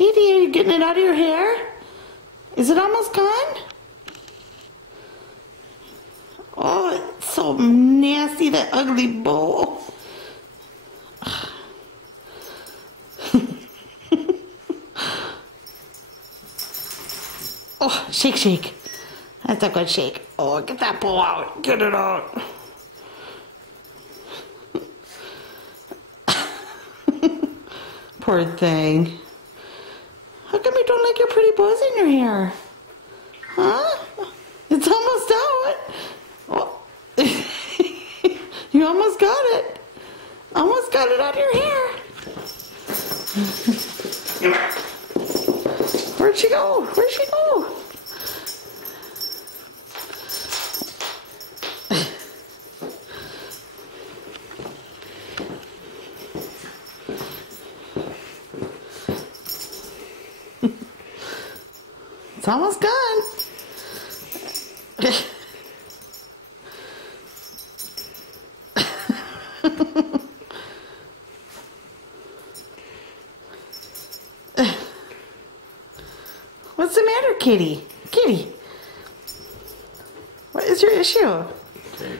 Katie, are you getting it out of your hair? Is it almost gone? Oh, it's so nasty, that ugly bowl. Oh, shake, shake. That's a good shake. Oh, get that bowl out. Get it out. Poor thing. How come you don't like your pretty bows in your hair? Huh? It's almost out. Oh. You almost got it. Almost got it out of your hair. Where'd she go? Where'd she go? It's almost gone. What's the matter, Kitty? Kitty, what is your issue? Okay,